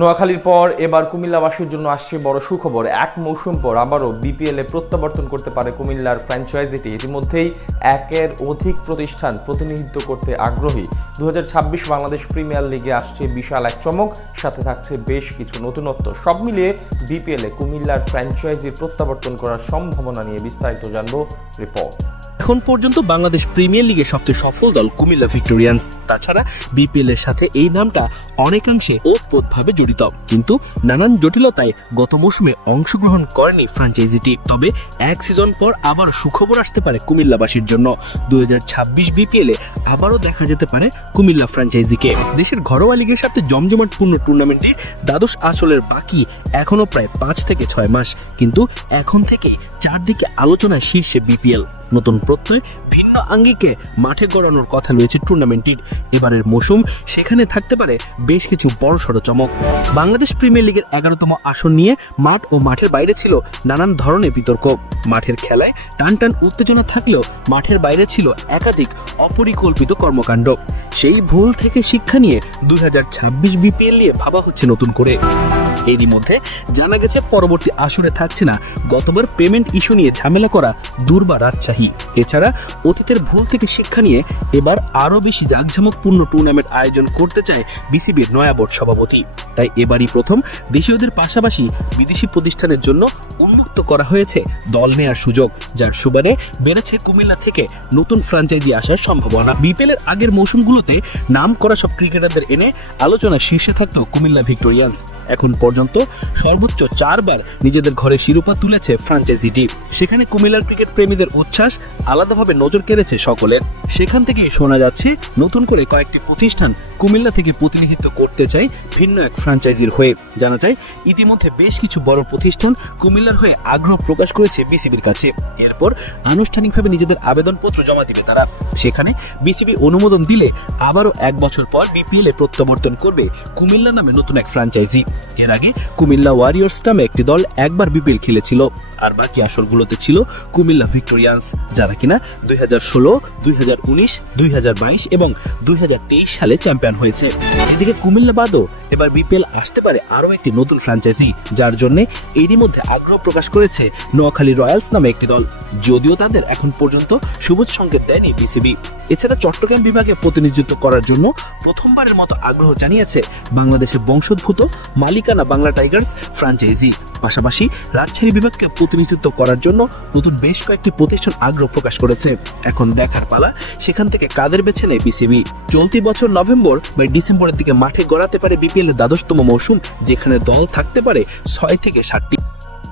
নোয়াখালীর পর এবার কুমিল্লাবাসীর জন্য আসছে বড় সুখবর। এক মৌসুম পর আবারও বিপিএলে প্রত্যাবর্তন করতে পারে কুমিল্লার ফ্র্যাঞ্চাইজিটি। ইতিমধ্যেই একের অধিক প্রতিষ্ঠান প্রতিনিধিত্ব করতে আগ্রহী। 2026 বাংলাদেশ প্রিমিয়ার লিগে আসছে বিশাল এক চমক, সাথে থাকছে বেশ কিছু নতুনত্ব। সব মিলিয়ে বিপিএলে কুমিল্লার ফ্র্যাঞ্চাইজির প্রত্যাবর্তন করার সম্ভাবনা নিয়ে বিস্তারিত জানবো রিপোর্ট। এখন পর্যন্ত বাংলাদেশ প্রিমিয়ার লিগে সবচেয়ে সফল দল কুমিল্লা ভিক্টোরিয়ান্স। তাছাড়া বিপিএল এর সাথে এই নামটা অনেকাংশে ওতপ্রোতভাবে জড়িত, কিন্তু নানান জটিলতায় গত মৌসুমে অংশগ্রহণ করেনি ফ্র্যাঞ্চাইজিটি। তবে এক সিজন পর আবার সুখবর আসতে পারে কুমিল্লাবাসীর জন্য। 2026 বিপিএলে আবারও দেখা যেতে পারে কুমিল্লা ফ্র্যাঞ্চাইজিকে। দেশের ঘরোয়া লিগের সাথে জমজমাটপূর্ণ টুর্নামেন্টটির দ্বাদশ আসরের বাকি এখনো প্রায় 5 থেকে 6 মাস, কিন্তু এখন থেকে চারদিকে আলোচনায় শীর্ষে বিপিএল। নতুন প্রত্যয়, ভিন্ন আঙ্গিকে মাঠে গড়ানোর কথা রয়েছে টুর্নামেন্টটির। এবারের মৌসুম সেখানে থাকতে পারে বেশ কিছু বড়সড় চমক। বাংলাদেশ প্রিমিয়ার লিগের 11তম আসর নিয়ে মাঠ ও মাঠের বাইরে ছিল নানান ধরনের বিতর্ক। মাঠের খেলায় টানটান উত্তেজনা থাকলেও মাঠের বাইরে ছিল একাধিক অপরিকল্পিত কর্মকাণ্ড। সেই ভুল থেকে শিক্ষা নিয়ে 2026 বিপিএল নিয়ে ভাবা হচ্ছে নতুন করে। এরই মধ্যে জানা গেছে পরবর্তী আসরে থাকছে না গতবার পেমেন্ট ইস্যু নিয়ে ঝামেলা করা দুর্বা রাজশাহী। এছাড়া অতীতের ভুল থেকে শিক্ষা নিয়ে এবার আরও বেশি জাঁকজমকপূর্ণ টুর্নামেন্ট আয়োজন করতে চায় বিসিবির নয়া বোর্ড সভাপতি। তাই এবারই প্রথম দেশীয়দের পাশাপাশি বিদেশি প্রতিষ্ঠানের জন্য উন্মুক্ত করা হয়েছে দল নেয়ার সুযোগ, যার সুবাদে বেড়েছে কুমিল্লা থেকে নতুন ফ্র্যাঞ্চাইজি আসার সম্ভাবনা। বিপিএল এর আগের মৌসুমগুলোতে নাম করা সব ক্রিকেটারদের এনে আলোচনায় শীর্ষে থাকতো কুমিল্লা ভিক্টোরিয়ান্স। এখন পর্যন্ত সর্বোচ্চ 4 বার নিজেদের ঘরে শিরোপা তুলেছে ফ্র্যাঞ্চাইজিটি। সেখানে কুমিল্লার ক্রিকেট প্রেমীদের উচ্ছ্বাস আলাদাভাবে নজর কেড়েছে সকলের। সেখান থেকেই শোনা যাচ্ছে নতুন করে কয়েকটি প্রতিষ্ঠান কুমিল্লা থেকে প্রতিনিধিত্ব করতে চায় ভিন্ন এক ফ্র্যাঞ্চাইজির হয়ে। জানা যায় ইতিমধ্যে বেশ কিছু বড় প্রতিষ্ঠান কুমিল্লার হয়ে আগ্রহ প্রকাশ করেছে বিসিবির কাছে। এরপর আনুষ্ঠানিকভাবে নিজেদের আবেদনপত্র জমা দিবে তারা। সেখানে বিসিবি অনুমোদন দিলে আবারও 1 বছর পর বিপিএল এ প্রত্যাবর্তন করবে কুমিল্লা নামে নতুন এক ফ্র্যাঞ্চাইজি। এর আগে কুমিল্লা ওয়ারিয়র্স নামে একটি দল একবার বিপিএল খেলেছিল, আর বাকি আসরগুলোতে ছিল কুমিল্লা ভিক্টোরিয়ান্স, যারা কিনা 2016, 2019, 2022 এবং 2023 সালে চ্যাম্পিয়ন হয়েছে। এদিকে কুমিল্লা বাদও এবার বিপিএল আসতে পারে আরও একটি নতুন ফ্র্যাঞ্চাইজি, যার জন্য এরই মধ্যে আগ্রহ প্রকাশ করেছে নোয়াখালী রয়্যালস নামে একটি দল, যদিও তাদের এখন পর্যন্ত সবুজ সংকেত দেয়নি বিসিবি। এছাড়া চট্টগ্রাম বিভাগে প্রতিনিধিত্ব করার জন্য প্রথমবারের মতো আগ্রহ জানিয়েছে বাংলাদেশের বংশোদ্ভূত মালিকানা বাংলা টাইগার্স ফ্র্যাঞ্চাইজি। পাশাপাশি রাজশাহী বিভাগকে প্রতিনিধিত্ব করার জন্য নতুন বেশ কয়েকটি প্রতিষ্ঠান আগ্রহ প্রকাশ করেছে। এখন দেখার পালা সেখান থেকে কাদের বেছে নেয় বিসিবি। চলতি বছর নভেম্বর বা ডিসেম্বরের দিকে মাঠে গড়াতে পারে বিপিএল এর দ্বাদশতম মৌসুম, যেখানে দল থাকতে পারে 6 থেকে 7টি।